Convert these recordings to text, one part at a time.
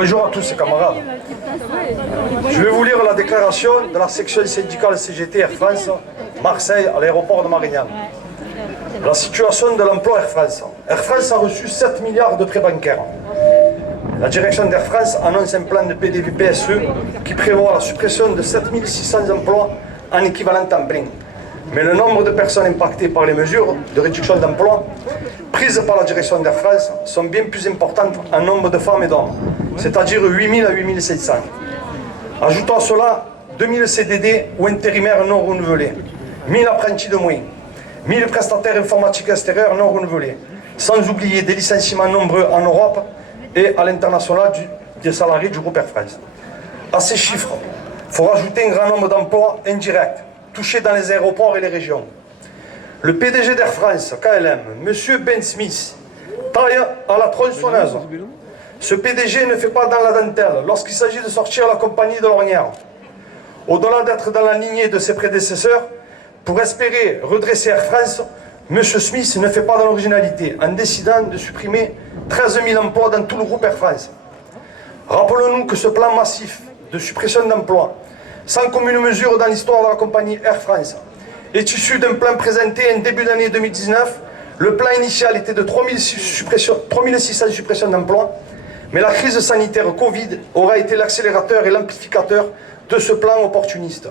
Bonjour à tous camarades. Je vais vous lire la déclaration de la section syndicale CGT Air France, Marseille, à l'aéroport de Marignane. La situation de l'emploi Air France. Air France a reçu 7 milliards de prêts bancaires. La direction d'Air France annonce un plan de PDV-PSE qui prévoit la suppression de 7600 emplois en équivalent temps plein. Mais le nombre de personnes impactées par les mesures de réduction d'emploi prises par la direction d'Air France sont bien plus importantes en nombre de femmes et d'hommes, c'est-à-dire 8000 à 8500. Ajoutons à cela 2000 CDD ou intérimaires non renouvelés, 1000 apprentis de moins, 1000 prestataires informatiques extérieurs non renouvelés, sans oublier des licenciements nombreux en Europe et à l'international des salariés du groupe Air France. À ces chiffres, il faut rajouter un grand nombre d'emplois indirects touchés dans les aéroports et les régions. Le PDG d'Air France, KLM, M. Ben Smith, taille à la tronçonneuse. Ce PDG ne fait pas dans la dentelle lorsqu'il s'agit de sortir la compagnie de l'ornière. Au-delà d'être dans la lignée de ses prédécesseurs, pour espérer redresser Air France, M. Smith ne fait pas dans l'originalité en décidant de supprimer 13 000 emplois dans tout le groupe Air France. Rappelons-nous que ce plan massif de suppression d'emplois, sans commune mesure dans l'histoire de la compagnie Air France, est issu d'un plan présenté en début d'année 2019. Le plan initial était de 3600 suppressions d'emplois, mais la crise sanitaire Covid aura été l'accélérateur et l'amplificateur de ce plan opportuniste.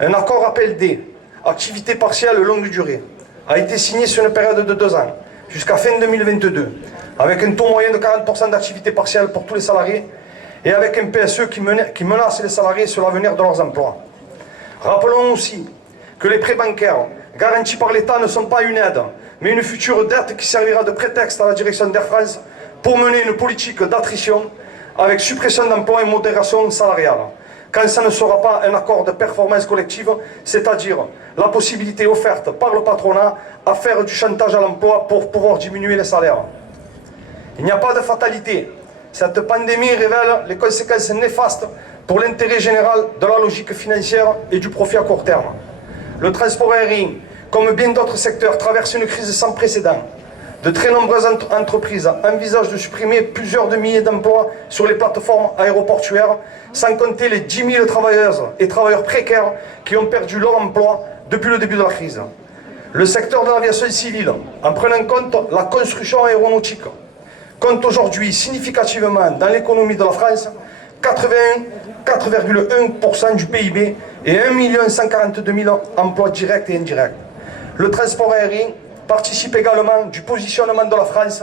Un accord APLD, activité partielle longue durée, a été signé sur une période de 2 ans, jusqu'à fin 2022, avec un taux moyen de 40% d'activité partielle pour tous les salariés et avec un PSE qui menace les salariés sur l'avenir de leurs emplois. Rappelons aussi que les prêts bancaires garantis par l'État ne sont pas une aide, mais une future dette qui servira de prétexte à la direction d'Air France pour mener une politique d'attrition avec suppression d'emplois et modération salariale, quand ça ne sera pas un accord de performance collective, c'est-à-dire la possibilité offerte par le patronat à faire du chantage à l'emploi pour pouvoir diminuer les salaires. Il n'y a pas de fatalité. Cette pandémie révèle les conséquences néfastes pour l'intérêt général de la logique financière et du profit à court terme. Le transport aérien, comme bien d'autres secteurs, traverse une crise sans précédent. De très nombreuses entreprises envisagent de supprimer plusieurs de milliers d'emplois sur les plateformes aéroportuaires, sans compter les 10 000 travailleuses et travailleurs précaires qui ont perdu leur emploi depuis le début de la crise. Le secteur de l'aviation civile, en prenant compte la construction aéronautique, compte aujourd'hui significativement dans l'économie de la France 4,1% du PIB et 1 142 000 emplois directs et indirects. Le transport aérien participe également du positionnement de la France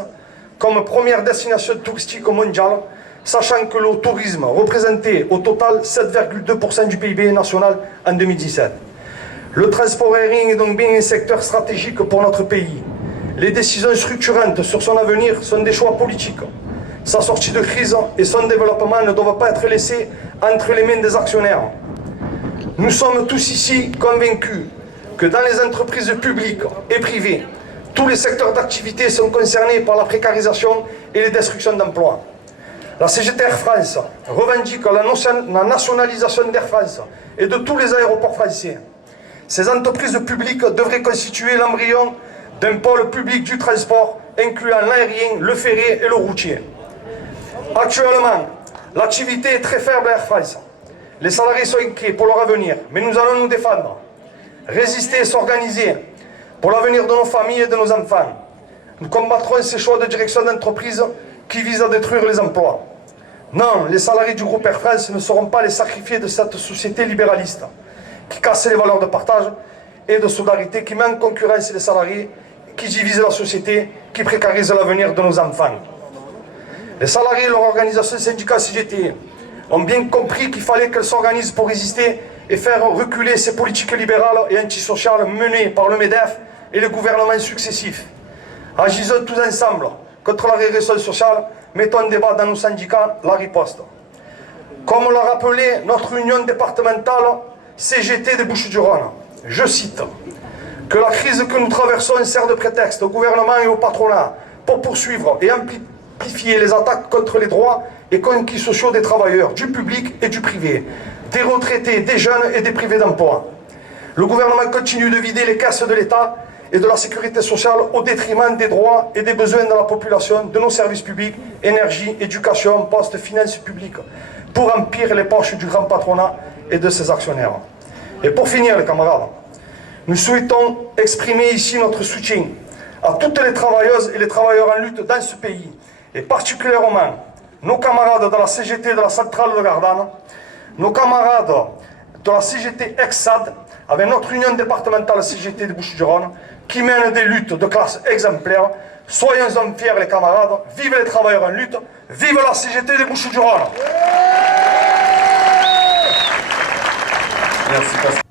comme première destination touristique mondiale, sachant que le tourisme représentait au total 7,2% du PIB national en 2017. Le transport aérien est donc bien un secteur stratégique pour notre pays. Les décisions structurantes sur son avenir sont des choix politiques. Sa sortie de crise et son développement ne doivent pas être laissés entre les mains des actionnaires. Nous sommes tous ici convaincus que dans les entreprises publiques et privées, tous les secteurs d'activité sont concernés par la précarisation et les destructions d'emplois. La CGT Air France revendique la nationalisation d'Air France et de tous les aéroports français. Ces entreprises publiques devraient constituer l'embryon d'un pôle public du transport, incluant l'aérien, le ferré et le routier. Actuellement, l'activité est très faible à Air France. Les salariés sont inquiets pour leur avenir, mais nous allons nous défendre, résister et s'organiser pour l'avenir de nos familles et de nos enfants. Nous combattrons ces choix de direction d'entreprise qui visent à détruire les emplois. Non, les salariés du groupe Air France ne seront pas les sacrifiés de cette société libéraliste qui casse les valeurs de partage et de solidarité, qui met en concurrence les salariés, qui divise la société, qui précarise l'avenir de nos enfants. Les salariés et leur organisation syndicale CGT ont bien compris qu'il fallait qu'elles s'organisent pour résister et faire reculer ces politiques libérales et antisociales menées par le MEDEF et les gouvernements successifs. Agissons tous ensemble contre la régression sociale, mettons en débat dans nos syndicats la riposte. Comme l'a rappelé notre union départementale CGT des Bouches-du-Rhône, je cite, que la crise que nous traversons sert de prétexte au gouvernement et au patronat pour poursuivre et amplifier les attaques contre les droits et conquis sociaux des travailleurs, du public et du privé, des retraités, des jeunes et des privés d'emploi. Le gouvernement continue de vider les caisses de l'État et de la sécurité sociale au détriment des droits et des besoins de la population, de nos services publics, énergie, éducation, postes, finances publiques, pour remplir les poches du grand patronat et de ses actionnaires. Et pour finir, les camarades, nous souhaitons exprimer ici notre soutien à toutes les travailleuses et les travailleurs en lutte dans ce pays, et particulièrement nos camarades de la CGT de la centrale de Gardanne, nos camarades de la CGT ex-SAD, avec notre union départementale CGT de Bouches-du-Rhône, qui mènent des luttes de classe exemplaires. Soyons-en fiers, les camarades, vive les travailleurs en lutte, vive la CGT des Bouches-du-Rhône. Merci Pascal.